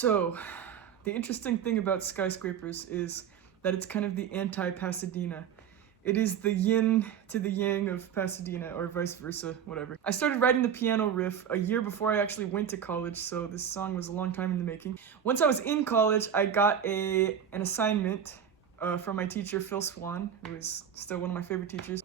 So, the interesting thing about Skyscrapers is that it's kind of the anti-Pasadena. It is the yin to the yang of Pasadena, or vice versa, whatever. I started writing the piano riff a year before I actually went to college, so this song was a long time in the making. Once I was in college, I got an assignment from my teacher, Phil Swan, who is still one of my favorite teachers,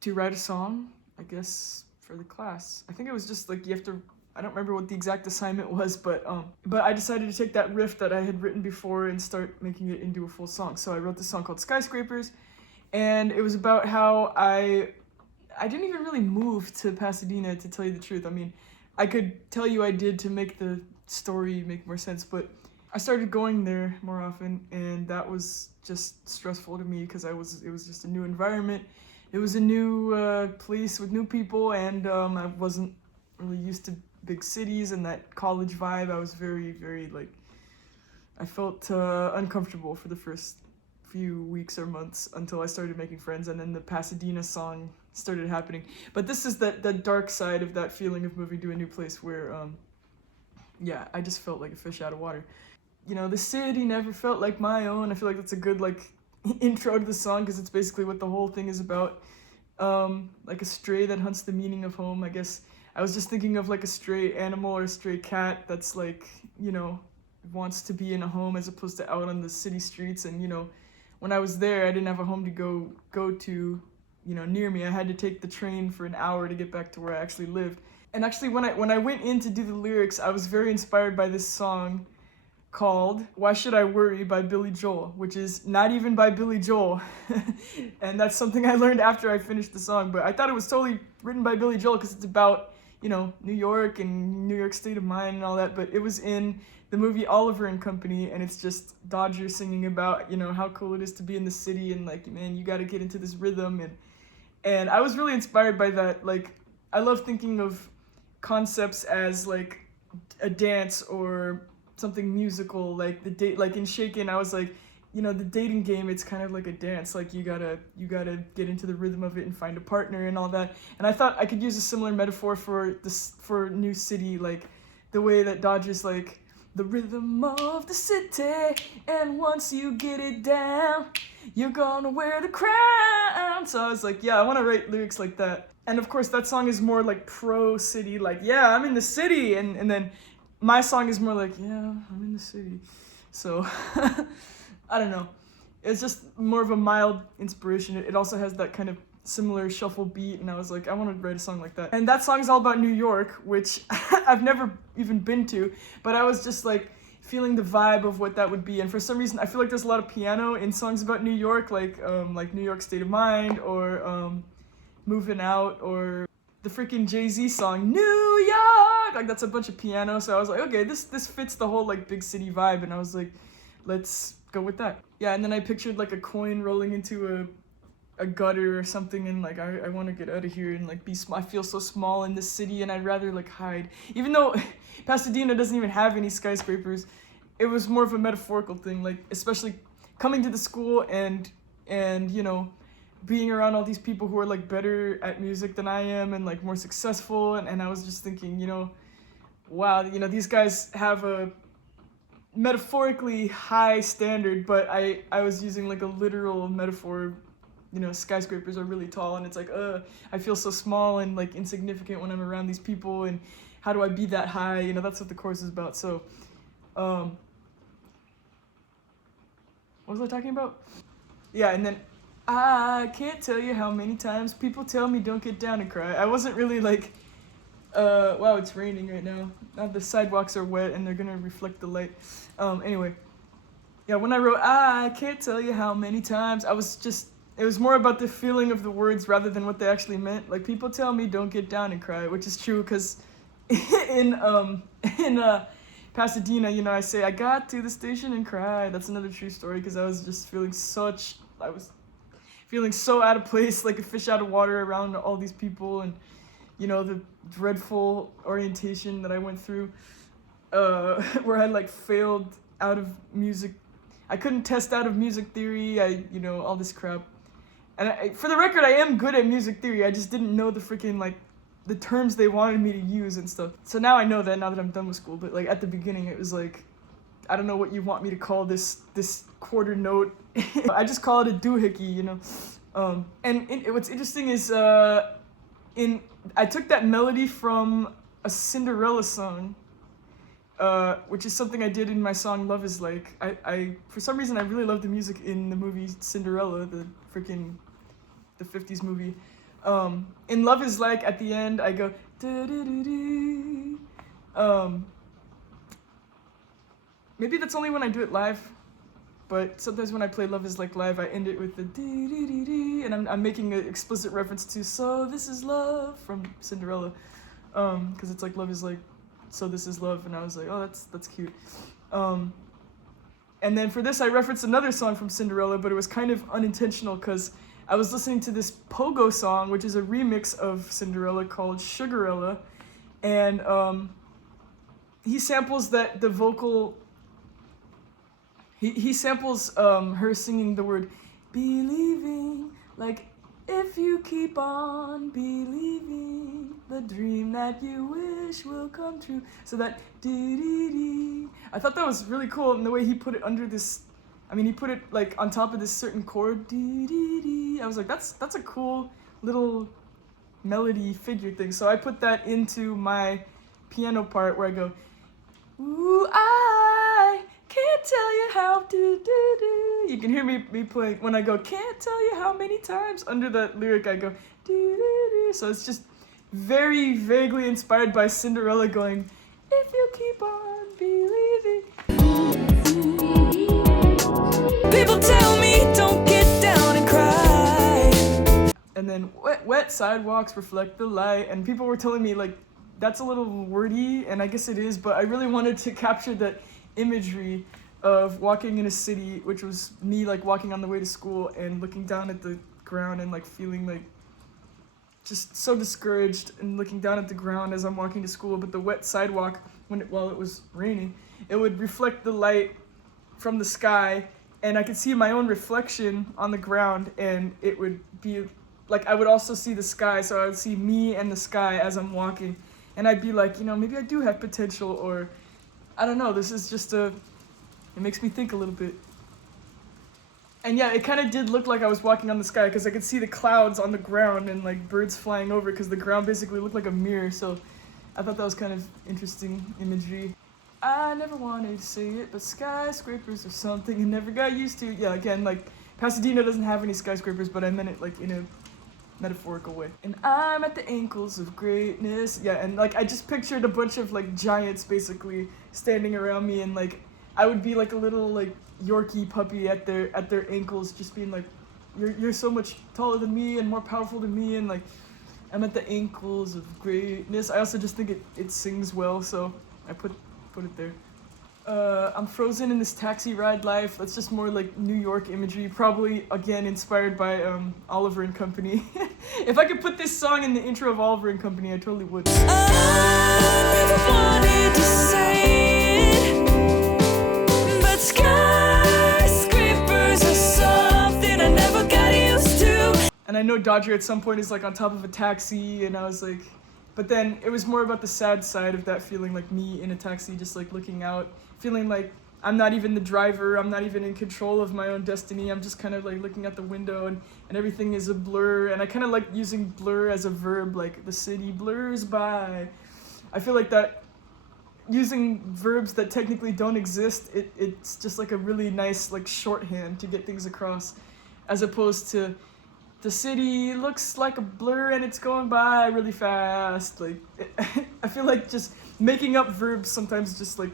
to write a song, I guess, for the class. I think it was just like you have to, I don't remember what the exact assignment was, but I decided to take that riff that I had written before and start making it into a full song. So I wrote this song called Skyscrapers, and it was about how I didn't even really move to Pasadena, to tell you the truth. I mean, I could tell you I did to make the story make more sense, but I started going there more often, and that was just stressful to me because it was just a new environment. It was a new place with new people, and I wasn't really used to big cities and that college vibe. I was very, very, like, I felt uncomfortable for the first few weeks or months until I started making friends, and then the Pasadena song started happening. But this is the dark side of that feeling of moving to a new place where, yeah, I just felt like a fish out of water. You know, the city never felt like my own. I feel like that's a good, like, intro to the song because it's basically what the whole thing is about. Like a stray that hunts the meaning of home, I guess. I was just thinking of like a stray animal or a stray cat that's like, you know, wants to be in a home as opposed to out on the city streets. And, you know, when I was there, I didn't have a home to go to, you know, near me. I had to take the train for an hour to get back to where I actually lived. And actually, when I went in to do the lyrics, I was very inspired by this song called Why Should I Worry by Billy Joel, which is not even by Billy Joel. And that's something I learned after I finished the song, but I thought it was totally written by Billy Joel because it's about, you know, New York and New York state of mind and all that, but it was in the movie Oliver and Company, and it's just Dodger singing about, you know, how cool it is to be in the city and like, man, you got to get into this rhythm, and I was really inspired by that. Like, I love thinking of concepts as like a dance or something musical, like the date, like in Shaken, I was like, you know, the dating game, it's kind of like a dance. Like you gotta get into the rhythm of it and find a partner and all that. And I thought I could use a similar metaphor for this, for New City, like the way that Dodger's like the rhythm of the city, and once you get it down, you're gonna wear the crown. So I was like, yeah, I want to write lyrics like that. And of course, that song is more like pro city, like, yeah, I'm in the city, and then my song is more like, yeah, I'm in the city. So, I don't know. It's just more of a mild inspiration. It also has that kind of similar shuffle beat, and I was like, I want to write a song like that. And that song is all about New York, which I've never even been to, but I was just like feeling the vibe of what that would be. And for some reason, I feel like there's a lot of piano in songs about New York, like New York State of Mind, or Moving Out, or the freaking Jay-Z song, New York! Like, that's a bunch of piano, so I was like, okay, this fits the whole, like, big city vibe, and I was like, let's go with that. Yeah, and then I pictured, like, a coin rolling into a gutter or something, and, like, I want to get out of here and, like, be small. I feel so small in this city, and I'd rather, like, hide. Even though Pasadena doesn't even have any skyscrapers, it was more of a metaphorical thing, like, especially coming to the school and you know, being around all these people who are like better at music than I am and like more successful, and I was just thinking, you know, wow, you know, these guys have a metaphorically high standard, but I was using like a literal metaphor. You know, skyscrapers are really tall, and it's like, I feel so small and like insignificant when I'm around these people, and how do I be that high? You know, that's what the chorus is about. So what was I talking about? Yeah, and then I can't tell you how many times people tell me don't get down and cry. I wasn't really like, wow, it's raining right now. Now the sidewalks are wet and they're gonna reflect the light. Anyway, yeah, when I wrote, I can't tell you how many times, it was more about the feeling of the words rather than what they actually meant. Like, people tell me don't get down and cry, which is true, because in Pasadena, you know, I say, I got to the station and cried. That's another true story, because I was just feeling so out of place, like a fish out of water around all these people, and, you know, the dreadful orientation that I went through, where I, like, failed out of music. I couldn't test out of music theory, you know, all this crap. And for the record, I am good at music theory, I just didn't know the freaking, like, the terms they wanted me to use and stuff. So now I know that, now that I'm done with school, but, like, at the beginning, it was like, I don't know what you want me to call this quarter note. I just call it a doohickey, you know. What's interesting is I took that melody from a Cinderella song, which is something I did in my song Love Is Like. I for some reason I really love the music in the movie Cinderella, the 50s movie. In Love Is Like, at the end I go do-do-do-do. Maybe that's only when I do it live, but sometimes when I play Love Is Like live, I end it with the dee-dee-dee-dee, and I'm making an explicit reference to So This Is Love from Cinderella, because it's like Love Is Like, So This Is Love, and I was like, oh, that's cute. And then for this, I referenced another song from Cinderella, but it was kind of unintentional, because I was listening to this Pogo song, which is a remix of Cinderella called Sugarella, and he samples the vocal. He samples her singing the word believing, like if you keep on believing, the dream that you wish will come true. So that dee-dee-dee. I thought that was really cool, and the way he put it under this, I mean, he put it like on top of this certain chord, dee-dee-dee. I was like, that's a cool little melody figure thing. So I put that into my piano part where I go, ooh, I can't tell you how to do. You can hear me playing when I go, can't tell you how many times. Under that lyric, I go, do. So it's just very vaguely inspired by Cinderella going, if you keep on believing. People tell me don't get down and cry. And then wet sidewalks reflect the light. And people were telling me, like, that's a little wordy, and I guess it is, but I really wanted to capture that imagery of walking in a city, which was me like walking on the way to school and looking down at the ground and like feeling like just so discouraged and looking down at the ground as I'm walking to school. But the wet sidewalk, while it was raining, it would reflect the light from the sky, and I could see my own reflection on the ground, and it would be like I would also see the sky, so I would see me and the sky as I'm walking, and I'd be like, you know, maybe I do have potential, or I don't know, this is just it makes me think a little bit. And yeah, it kind of did look like I was walking on the sky, because I could see the clouds on the ground and like birds flying over, because the ground basically looked like a mirror, so I thought that was kind of interesting imagery. I never wanted to say it, but skyscrapers are something I never got used to. Yeah, again, like, Pasadena doesn't have any skyscrapers, but I meant it like in a metaphorical way. And I'm at the ankles of greatness. Yeah, and like I just pictured a bunch of like giants basically standing around me, and like I would be like a little like Yorkie puppy at their ankles, just being like, you're so much taller than me and more powerful than me, and like I'm at the ankles of greatness. I also just think it sings well, so I put it there. I'm frozen in this taxi ride life. That's just more like New York imagery, probably again inspired by Oliver and Company. If I could put this song in the intro of Oliver and Company, I totally would. I never wanted to say it, but skyscrapers are something I never got used to. And I know Dodger at some point is like on top of a taxi, and I was like, but then it was more about the sad side of that feeling, like me in a taxi just like looking out, feeling like I'm not even the driver, I'm not even in control of my own destiny, I'm just kind of like looking out the window, and everything is a blur, and I kind of like using blur as a verb, like the city blurs by. I feel like that using verbs that technically don't exist, it's just like a really nice like shorthand to get things across, as opposed to the city looks like a blur and it's going by really fast. Like I feel like just making up verbs sometimes just like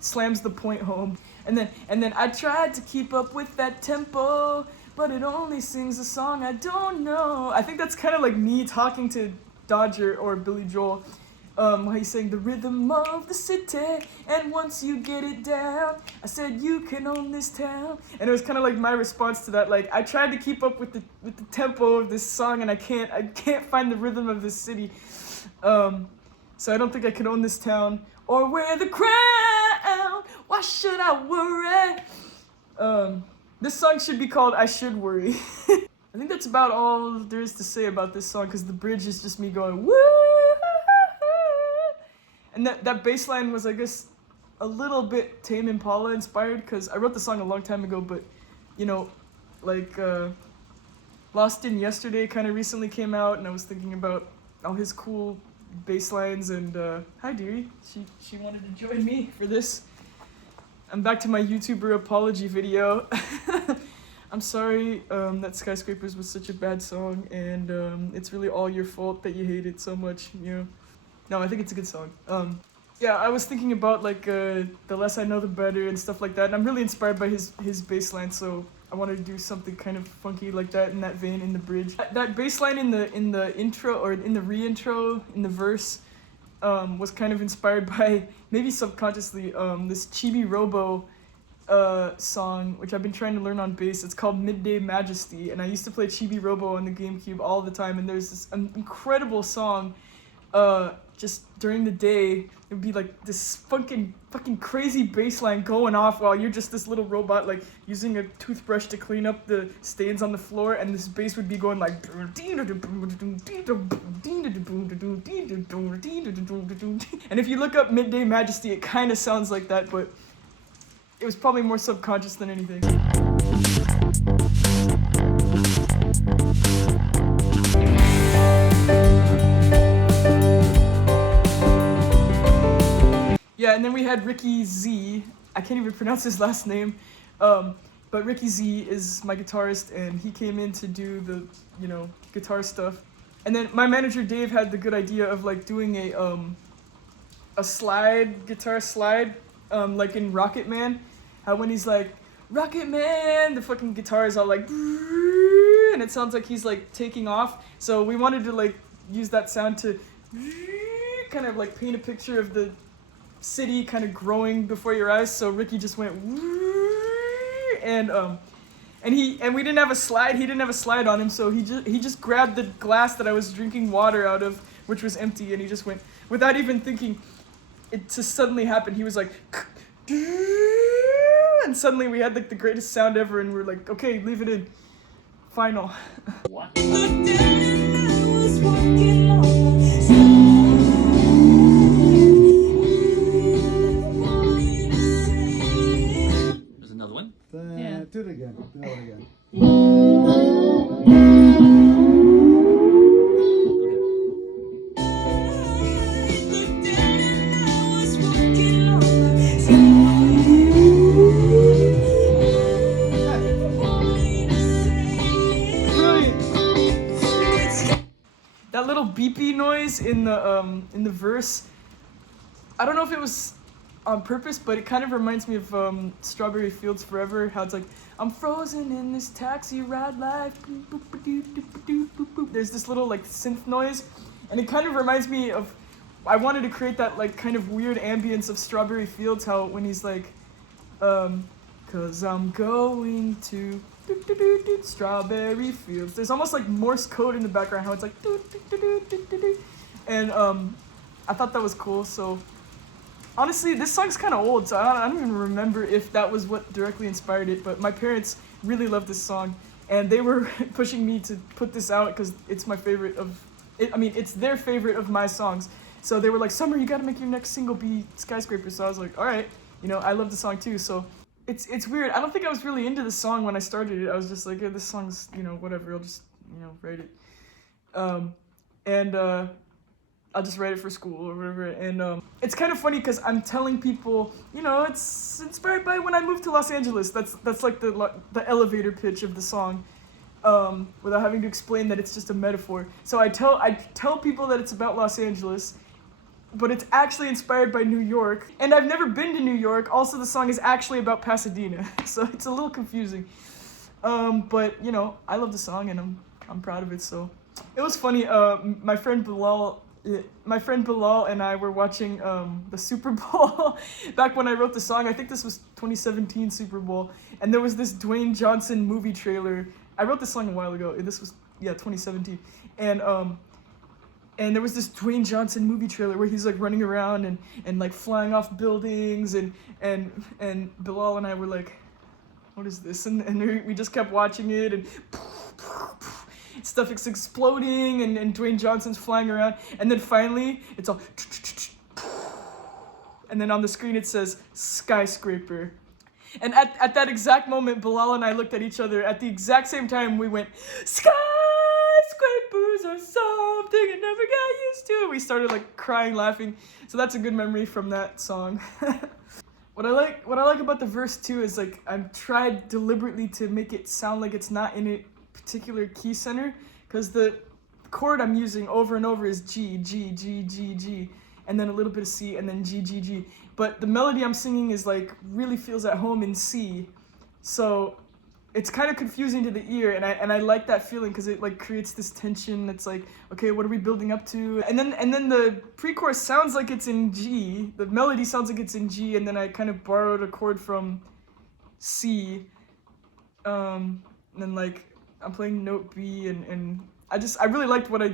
slams the point home. And then I tried to keep up with that tempo, but it only sings a song I don't know. I think that's kind of like me talking to Dodger or Billy Joel. How he's saying the rhythm of the city, and once you get it down, I said you can own this town. And it was kind of like my response to that. Like I tried to keep up with the tempo of this song, and I can't find the rhythm of this city. So I don't think I can own this town or wear the crown. Why should I worry? This song should be called I Should Worry. I think that's about all there is to say about this song, because the bridge is just me going woo. And that bass line was, I guess, a little bit Tame Impala inspired, because I wrote the song a long time ago, but you know, like Lost in Yesterday kind of recently came out, and I was thinking about all his cool bass lines, and hi dearie, she wanted to join me for this. I'm back to my YouTuber apology video. I'm sorry that Skyscrapers was such a bad song, and it's really all your fault that you hate it so much, you know. No, I think it's a good song. Yeah, I was thinking about like the less I know the better and stuff like that, and I'm really inspired by his bass line, so I wanted to do something kind of funky like that in that vein in the bridge. That bass line in the intro, or in the re-intro, in the verse, was kind of inspired by, maybe subconsciously, this Chibi Robo song, which I've been trying to learn on bass. It's called Midday Majesty, and I used to play Chibi Robo on the GameCube all the time, and there's this incredible song, just during the day, it would be like this fucking crazy bass line going off while you're just this little robot, like using a toothbrush to clean up the stains on the floor, and this bass would be going like, and if you look up Midday Majesty, it kind of sounds like that, but it was probably more subconscious than anything. Yeah, and then we had Ricky Z. I can't even pronounce his last name, but Ricky Z is my guitarist, and he came in to do the, you know, guitar stuff. And then my manager Dave had the good idea of like doing a slide, guitar slide, like in Rocket Man, how when he's like, Rocket Man, the fucking guitar is all like, and it sounds like he's like taking off. So we wanted to like use that sound to kind of like paint a picture of the city kind of growing before your eyes. So Ricky just went, and we didn't have a slide. He didn't have a slide on him, so he just grabbed the glass that I was drinking water out of, which was empty, and he just went, without even thinking it to suddenly happen. He was like, and suddenly we had like the greatest sound ever, and we're like, okay, leave it in. Final. What? There's another one. Yeah. Do it again. Do it again. That little beepy noise in the verse, I don't know if it was on purpose, but it kind of reminds me of Strawberry Fields Forever, how it's like, I'm frozen in this taxi ride life. There's this little like synth noise, and it kind of reminds me of, I wanted to create that like kind of weird ambience of Strawberry Fields, how when he's like, 'cause I'm going to Strawberry Fields. There's almost like Morse code in the background, how it's like, and I thought that was cool. So honestly, this song's kind of old, so I don't even remember if that was what directly inspired it, but my parents really love this song, and they were pushing me to put this out because it's my favorite of, it's their favorite of my songs. So they were like, Summer, you gotta make your next single be Skyscrapers. So I was like, all right, you know, I love the song too. So it's weird. I don't think I was really into the song when I started it. I was just like, yeah, this song's, you know, whatever, I'll just, you know, write it. I'll just write it for school or whatever. And it's kind of funny because I'm telling people, you know, it's inspired by when I moved to Los Angeles. That's like the elevator pitch of the song, without having to explain that it's just a metaphor. So I tell people that it's about Los Angeles, but it's actually inspired by New York. And I've never been to New York. Also, the song is actually about Pasadena. So it's a little confusing. But, you know, I love the song and I'm proud of it. So it was funny. My friend Bilal and I were watching the Super Bowl back when I wrote the song. I think this was 2017 Super Bowl. And there was this Dwayne Johnson movie trailer. I wrote this song a while ago. This was, 2017. And there was this Dwayne Johnson movie trailer where he's like running around and like flying off buildings, and Bilal and I were like, what is this? And we just kept watching it, and stuff is exploding, and Dwayne Johnson's flying around, and then finally it's all, and then on the screen it says skyscraper. And at that exact moment, Bilal and I looked at each other. At the exact same time, we went, skyscrapers are something I never got used to. We started like crying, laughing. So that's a good memory from that song. What I like about the verse too is like I've tried deliberately to make it sound like it's not in a particular key center, because the chord I'm using over and over is G, G, G, G, G, and then a little bit of C, and then G, G, G. But the melody I'm singing is like really feels at home in C, so it's kind of confusing to the ear, and I like that feeling because it like creates this tension. It's like, okay, what are we building up to? And then the pre-chorus sounds like it's in G. The melody sounds like it's in G, and then I kind of borrowed a chord from C. And then like I'm playing note B, and I really liked what I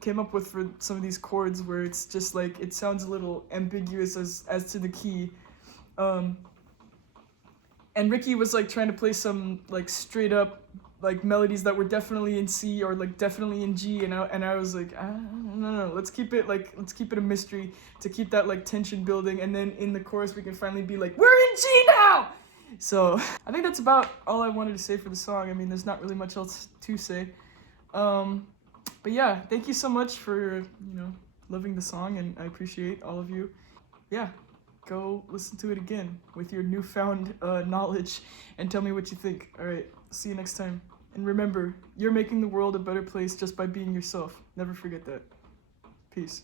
came up with for some of these chords, where it's just like it sounds a little ambiguous as to the key. And Ricky was like trying to play some like straight up like melodies that were definitely in C or like definitely in G, and I was like, no, let's keep it a mystery to keep that like tension building, and then in the chorus we can finally be like, we're in G now. So I think that's about all I wanted to say for the song. I mean, there's not really much else to say. But yeah, thank you so much for, loving the song, and I appreciate all of you. Yeah, go listen to it again with your newfound knowledge and tell me what you think. All right, see you next time. And remember, you're making the world a better place just by being yourself. Never forget that. Peace.